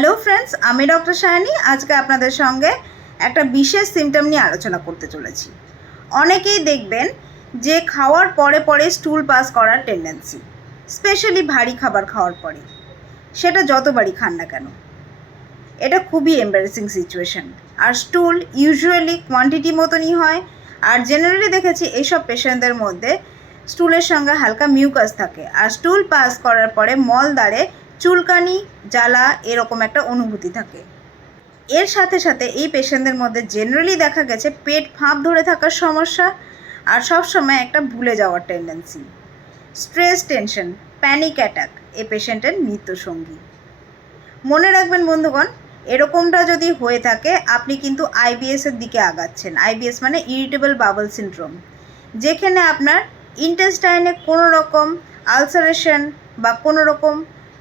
Hello friends, আমি doctor Sayani. আজকে আপনাদের সঙ্গে একটা বিশেষ সিমটম নিয়ে আলোচনা করতে চলেছি। অনেকেই দেখবেন যে খাওয়ার পরে পরে স্টুল পাস করার টেন্ডেন্সি, স্পেশালি ভারী খাবার খাওয়ার পরে, সেটা যতবারই খান না কেন। এটা খুবই এম্বারেসিং সিচুয়েশন। আর স্টুল ইউজুয়ালি কোয়ান্টিটি মতনই হয়। আর জেনারেলি দেখেছি এইসব পেশেন্টদের মধ্যে স্টুলের সঙ্গে হালকা মিউকাস থাকে, আর স্টুল পাস করার পরে মলদ্বারে চুলকানি, জ্বালা এরকম একটা অনুভূতি থাকে। এর সাথে সাথে এই পেশেন্টদের মধ্যে জেনারেলি দেখা গেছে পেট ফাঁপ ধরে থাকার সমস্যা, আর সবসময় একটা ভুলে যাওয়ার tendency. Stress, tension, panic attack এই পেশেন্টের নিত্যসঙ্গী। মনে রাখবেন বন্ধুগণ, এরকমটা যদি হয়ে থাকে আপনি কিন্তু আইবিএসের দিকে আগাচ্ছেন। আইবিএস মানে ইরিটেবল বাউল সিনড্রোম, যেখানে আপনার ইন্টেস্টাইনে কোনো রকম আলসারেশন বা কোনো রকম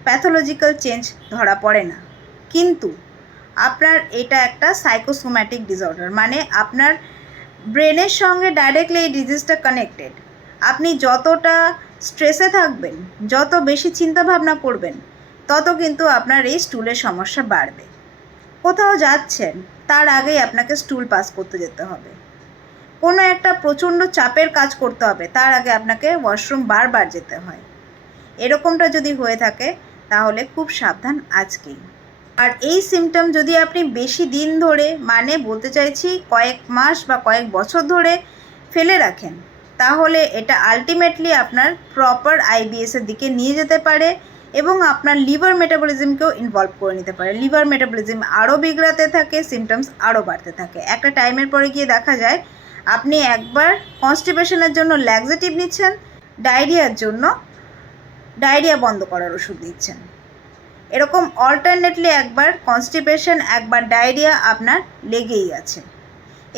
প্যাথোলজিক্যাল চেঞ্জ ধরা পড়ে না, কিন্তু আপনার এটা একটা সাইকোসোম্যাটিক ডিসঅর্ডার, মানে আপনার ব্রেনের সঙ্গে ডাইরেক্টলি এই ডিজিজটা কানেক্টেড। আপনি যতটা স্ট্রেসে থাকবেন, যত বেশি চিন্তাভাবনা করবেন, তত কিন্তু আপনার এই স্টুলের সমস্যা বাড়বে। কোথাও যাচ্ছেন তার আগেই আপনাকে স্টুল পাস করতে যেতে হবে। কোনো একটা প্রচণ্ড চাপের কাজ করতে হবে, তার আগে আপনাকে ওয়াশরুম বারবার যেতে হয়। এরকমটা যদি হয়ে থাকে তাহলে খুব সাবধান আজকেই। আর এই সিমটম যদি আপনি বেশি দিন ধরে, মানে বলতে চাইছি কয়েক মাস বা কয়েক বছর ধরে ফেলে রাখেন, তাহলে এটা আলটিমেটলি আপনার প্রপার আইবিএসের দিকে নিয়ে যেতে পারে এবং আপনার লিভার মেটাবলিজমকেও ইনভলভ করে নিতে পারে। লিভার মেটাবলিজম আরও বিগড়াতে থাকে, সিমটমস আরও বাড়তে থাকে। একটা টাইমের পরে গিয়ে দেখা যায় আপনি একবার কনস্টিপেশনের জন্য ল্যাক্সেটিভ নিচ্ছেন, ডায়রিয়ার জন্য ডায়রিয়া বন্ধ করার ওষুধ নিচ্ছেন। এরকম অল্টারনেটলি একবার কনস্টিপেশন, একবার ডায়রিয়া আপনার লেগেই আছে।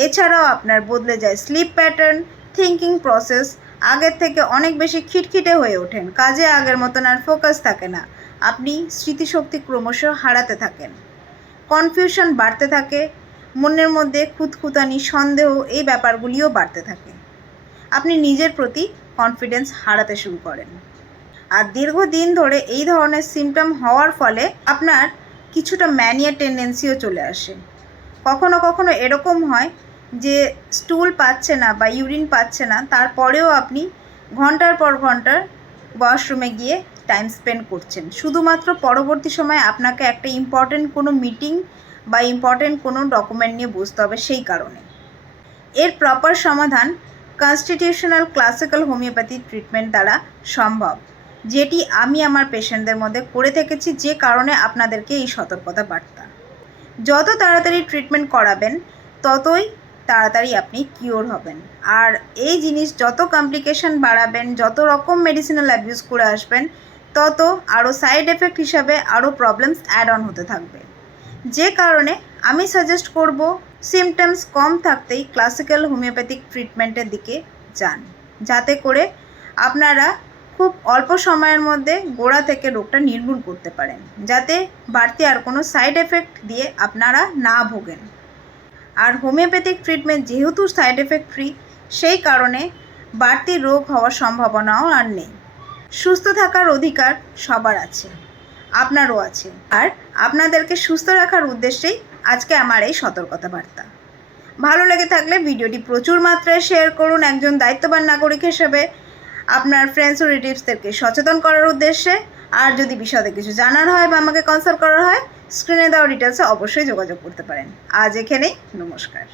এছাড়াও আপনার বদলে যায় স্লিপ প্যাটার্ন, থিঙ্কিং প্রসেস, আগের থেকে অনেক বেশি খিটখিটে হয়ে ওঠেন, কাজে আগের মতন আর ফোকাস থাকে না, আপনি স্মৃতিশক্তি ক্রমশ হারাতে থাকেন, কনফিউশন বাড়তে থাকে, মনের মধ্যে খুঁতখুঁতানি, সন্দেহ এই ব্যাপারগুলিও বাড়তে থাকে। আপনি নিজের প্রতি কনফিডেন্স হারাতে শুরু করেন। আর দীর্ঘদিন ধরে এই ধরনের সিমটম হওয়ার ফলে আপনার কিছুটা ম্যানিয়া টেন্ডেন্সিও চলে আসে। কখনো কখনো এরকম হয় যে স্টুল পাচ্ছে না বা ইউরিন পাচ্ছে না, তারপরেও আপনি ঘন্টার পর ঘন্টা ওয়াশরুমে গিয়ে টাইম স্পেন্ড করছেন, শুধুমাত্র পরবর্তী সময় আপনাকে একটা ইম্পর্টেন্ট কোনো মিটিং বা ইম্পর্টেন্ট কোনো ডকুমেন্ট নিয়ে বসতে হবে সেই কারণে। এর প্রপার সমাধান কনস্টিটিউশনাল ক্লাসিক্যাল হোমিওপ্যাথি ট্রিটমেন্ট দ্বারা সম্ভব, যেটি আমি আমার পেশেন্টদের মধ্যে করে থেকেছি, যে কারণে আপনাদেরকে এই সতর্কতা বার্তা। যত তাড়াতাড়ি ট্রিটমেন্ট করাবেন ততই তাড়াতাড়ি আপনি কিওর হবেন। আর এই জিনিস যত কমপ্লিকেশন বাড়াবেন, যত রকম মেডিসিনাল অ্যাবিউজ করে আসবেন, তত আরও সাইড এফেক্ট হিসাবে আরও প্রবলেমস অ্যাড অন হতে থাকবে। যে কারণে আমি সাজেস্ট করব সিমটমস কম থাকতেই ক্লাসিক্যাল হোমিওপ্যাথিক ট্রিটমেন্টের দিকে যান, যাতে করে আপনারা খুব অল্প সময়ের মধ্যে গোড়া থেকে রোগটা নির্মূল করতে পারেন, যাতে বাড়তি আর কোনো সাইড এফেক্ট দিয়ে আপনারা না ভোগেন। আর হোমিওপ্যাথিক ট্রিটমেন্ট যেহেতু সাইড এফেক্ট ফ্রি, সেই কারণে বাড়তি রোগ হওয়ার সম্ভাবনাও আর নেই। সুস্থ থাকার অধিকার সবার আছে, আপনারও আছে। আর আপনাদেরকে সুস্থ রাখার উদ্দেশ্যেই আজকে আমার এই সতর্কতা বার্তা। ভালো লেগে থাকলে ভিডিওটি প্রচুর মাত্রায় শেয়ার করুন, একজন দায়িত্ববান নাগরিক হিসেবে আপনার ফ্রেন্ডস ও রিলেটিভসদেরকে সচেতন করার উদ্দেশ্যে। আর যদি বিশদে কিছু জানার হয় বা আমাকে কনসাল্ট করার হয়, স্ক্রিনে দেওয়া ডিটেলসে অবশ্যই যোগাযোগ করতে পারেন। আজ এখানেই, নমস্কার।